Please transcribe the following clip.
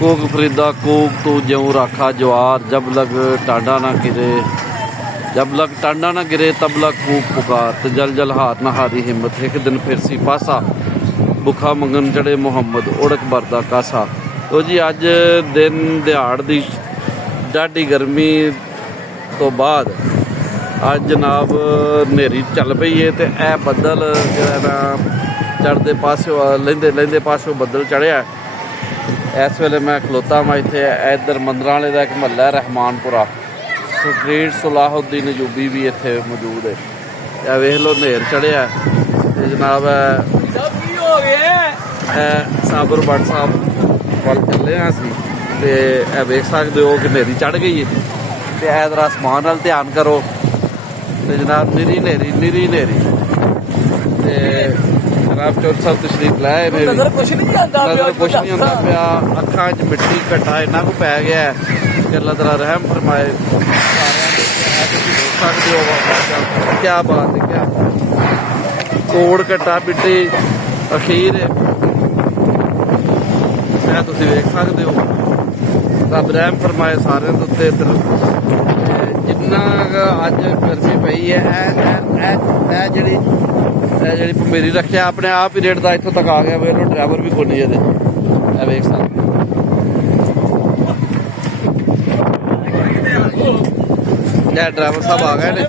Coke Farida Coke तू ज्यों राखा ज्वार, जब लग टांडा ना गिरे, जब लग टांडा ना गिरे तब लग कूक पुकार, ते जल जल हाथ ना हारी हिम्मत, एक दिन फिर सी पासा, भुखा मंगन चढ़े मुहम्मद, उड़क भरदा कासा। तो जी अज दिन दिहाड़ दी डाढी गर्मी तो बाद अज जनाब हनेरी चल पई है, तो यह बदल जो चढ़ते पासों लेंदे लेंदे पासों बदल चढ़िया। इस वेले मैं खलोता मैं इत्थे इधर मंदरां वाले दा एक महल्ला है रहमानपुरा, स्ट्रीट सलाहुद्दीन अयूबी भी इत्थे मौजूद है। यह वेख लो हनेर चढ़िया ते जनाब साबर भट्ट साहब वाल चले हैं असीं, ते यह वेख सकते हो कि हनेरी चढ़ गई है। तो इधर आसमान वाल ध्यान करो ते जनाब निरी हनेरी ते जनाब चौधरी साहब तशरीफ लाए ने, नज़र कुछ नहीं आता पिया, अखां च मिट्टी घट्टा इन्ना कु पै गया है कि अल्लाह तआला रहम फरमाए। देख सकते हो क्या बात है, क्या कोड़ घट्टा मिट्टी अखीर है, तुम देख सकते हो। रब रहम फरमाए सारे उत्ते। इधर जिन्ना अज गर्मी पई है, जी मेरी रखिया अपने आप ही रेट का इतों तक आ गया, वे लो ड्राइवर भी कोई ये वेख सकते ड्राइवर साहब आ गए ने।